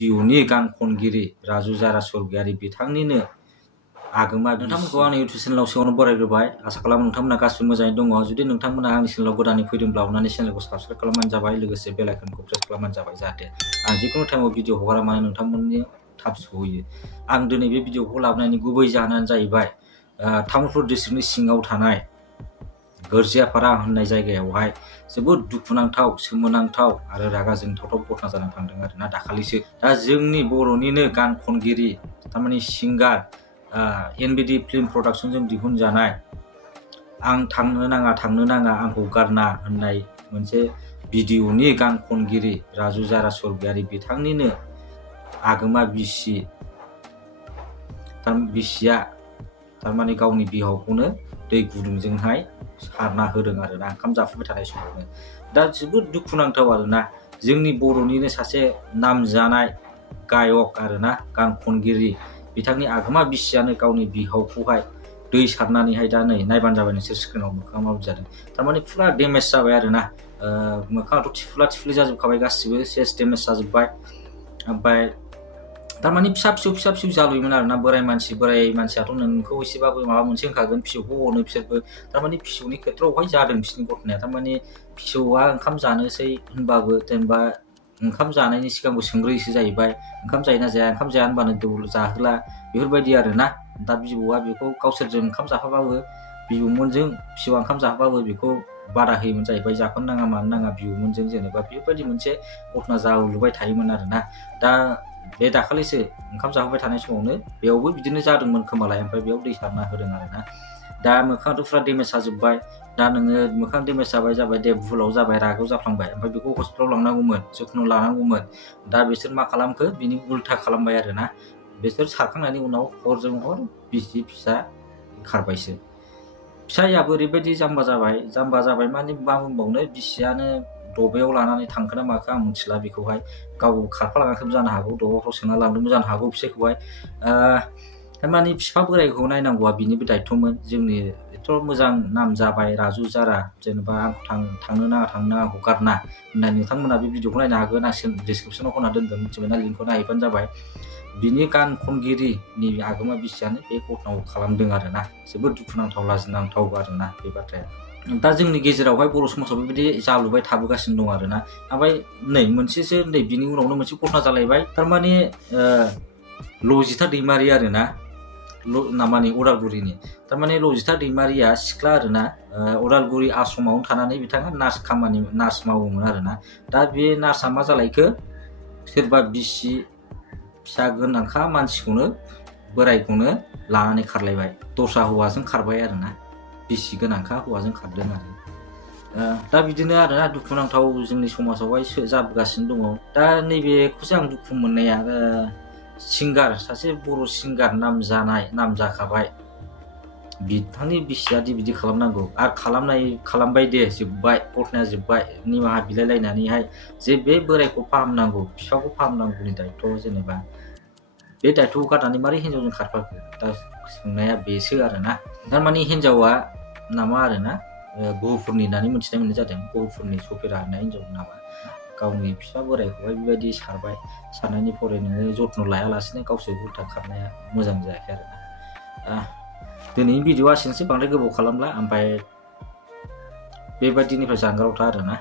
भिडिअनि गान खनगिरि राजु जारा स्वर्गियारि बिथांनिनो आगोमा नोंथांमोनखौ आंनि इउटुब चेनेलाव सिगाङावनो बरायग्रोबाय। आसा खालामो नोंथांमोना गासिबो मोजाङै दङ। जुदि नोंथांमोना आंनि चेनेलाव गोदानै फैदोंब्ला अननानै चेनेलखौ साबस्क्राइब खालामबानो जाबाय, लोगोसे बेल आइकनखौ प्रेस खालामबानो जाबाय, जाहाथे आं जिखुनु टाइमाव भिडिअ हगारा मानो नोंथांमोननि थाब सहैयो। आं दिनै बे भिडिअखौ लाबोनायनि गुबै जाहोनानो जाहैबाय तामुलपुर डिस्ट्रिक्टनि सिङाव थानाय गोरजियापारा होननाय जायगायावहाय जोबोद दुखुनांथाव, सोमोनांथाव आरो रागा जोंथावथाव घटना जानानै थांदों आरोना दाखालिसो। दा जोंनि बर'निनो गान खनगिरि थारमाने सिंगार एनबिडि फिल्म प्रडाक्शनजों दिहुनजानाय आं थांनो नाङा आंखौ गारना होननाय मोनसे भिडिअनि गान खनगिरि राजु जारा स्वर्गियारि बिथांनिनो आगोमा बिसिया थारमाने गावनि बिहावखौनो दै गुदुंजोंहाय सारना होदों आरोना ओंखाम जाफुबाय थानाय समावनो। दा जोबोद दुखुनांथाव आरोना, जोंनि बर'निनो सासे नामजानाय गायक आरोना गान खनगिरि बिथांनि आगोमा बिसियानो गावनि बिहावखौहाय दै सारनानैहाय दा नै नायबानो जाबाय नोंसोर स्क्रिनाव मोखाङा माबायदि जादों। थारमाने फुरा डेमेज जाबाय आरोना, मोखाङाथ' थिफुला थिफुलि जाजोबखाबाय, गासिबो सेस डेमेज जाजोब्बाय। ओमफ्राय थारमाने फिसा फिसौ जालुयोमोन आरोना। बोराय मानसियाथ' नोंखौ एसेबाबो माबा मोनसे होनखागोन, फिसौखौ अनो बिसोरबो। थारमाने फिसौनि खेथ्रआवहाय जादों बिसोरनि घटनाया। थारमाने फिसौआ ओंखाम जानोसै होनबाबो जेनेबा ओंखाम जानायनि सिगांबो सोंग्रोयोसो जाहैबाय, ओंखाम जायोना जाया, ओंखाम जाया होनबानो जाहोला, बेफोरबायदि आरोना। दा बिबौआ बेखौ गावसोरजों ओंखाम जाफाबाबो, बिबौमोनजों फिसौआ ओंखाम जाफाबाबो बेखौ बादा होयोमोन जाहैबाय, जाफानो नाङा मानो नाङा बिबौमोनजों, जेनेबा बेफोरबायदि मोनसे घटना जालुबाय थायोमोन आरोना। दा बे दाखालिसो ओंखाम जाहोबाय थानाय समावनो बेयावबो बिदिनो जादोंमोन खोमालाय, ओमफ्राय बेयाव दै सारना होदों आरोना। दा मोखाङाथ' फुरा डेमेज जाजोब्बाय। दा नोङो मोखां डेमेज जाबाय दे, भुलाव जाबाय, रागाव जाफ्लांबाय, ओमफ्राय बेखौ हस्पिटालाव लांनांगौमोन, जथ्न' लानांगौमोन। दा बिसोर मा खालामखो, बिनि उल्था खालामबाय आरोना। बिसोर सारखांनायनि उनाव हरजों हर बिसि फिसा खारबायसो। फिसायाबो ओरैबायदि जाम्बा जाबाय माने मा बुंबावनो, बिसियानो दबायाव लानानै थांखो ना माखो आं मिथिला बेखौहाय। गाव खारफालाङाखैबो जानो हागौ, दबाफ्राव सोना लांदोंबो जानो हागौ फिसायखौहाय। थारमाने बिफा बोरायखौ नायनांगौआ बिनिबो दायथ'मोन। जोंनि एथ' मोजां नाम जाबाय राजु जारा, जेनेबा आंखौ थांनो नाङा आंखौ गारना होननाय। नोंथांमोना बे भिडिअखौ नायनो हागोन, आं डिसक्रिपसनाव होना दोनगोन, मिथिबायना, लिंकखौ नायहैबानो जाबाय। बिनि गान खनगिरिनि आगोमा बिसियानो बे घटनाखौ खालामदों आरोना। जोबोद दुखुनांथाव, लाजिनांथाव आरोना बे बाथ्राया। दा जोंनि गेजेरावहाय बर' समाजाव बेबायदि जालुबाय थाबोगासिनो दं आरोना। ओमफ्राय नै मोनसेसो बिनि उनावनो मोनसे घटना जालायबाय। थारमाने लजिता दैमारि आरोना, माने उदालगुरिनि। थारमाने लजिता दैमारिया सिख्ला आरोना, उदालगुरि आश्रमावनो थानानै बिथाङा नार्स मावोमोन आरोना। दा बे नार्सआ मा जालायखो, सोरबा बिसि फिसा गोनांखा मानसिखौनो, बोरायखौनो लानानै खारलायबाय, दस्रा हौवाजों खारबाय आरोना, बिसि गोनांखा हौवाजों खारदों आरो। दा बिदिनो आरोना दुखुनांथाव जोंनि समाजावहाय जाबोगासिनो दङ। दा नैबेखौसो आं दुखु मोननाया, सिंगार, सासे बर' सिंगार नाम जाखाबाय, बिथांनि बिसियादि बिदि खालामनांगौ, आरो खालामबाय दे, जोब्बाय, घटनाया जोब्बाय, निमाहा बिलायलायनानैहाय जे बे बोरायखौ फाहामनांगौ, बिफाखौ फाहामनांगौनि दायथ', जेनेबा बे दायथ'खौ गारनानै मारै हिनजावजों खारफाखो। दा सोंनाया बेसो आरोना। थारमाने हिनजावा नामा आरोना, गहपुरनि होननानै मिथिनाय मोननाय जादों, गहपुरनि सफिरा होननाय हिनजाव नामा। गावनि बिफा बोरायखौहाय बेबायदि सारबाय, सारनायनि फरे नोङो जथ्न' लायालासिनो गावसोर उल्था खारनाया मोजां जायाखै आरोना। दिनैनि भिडिअआ एसेनोसै, बांद्राय गोबाव खालामला, ओमफ्राय बेबायदिनिफ्राय जानगाराव था आरोना।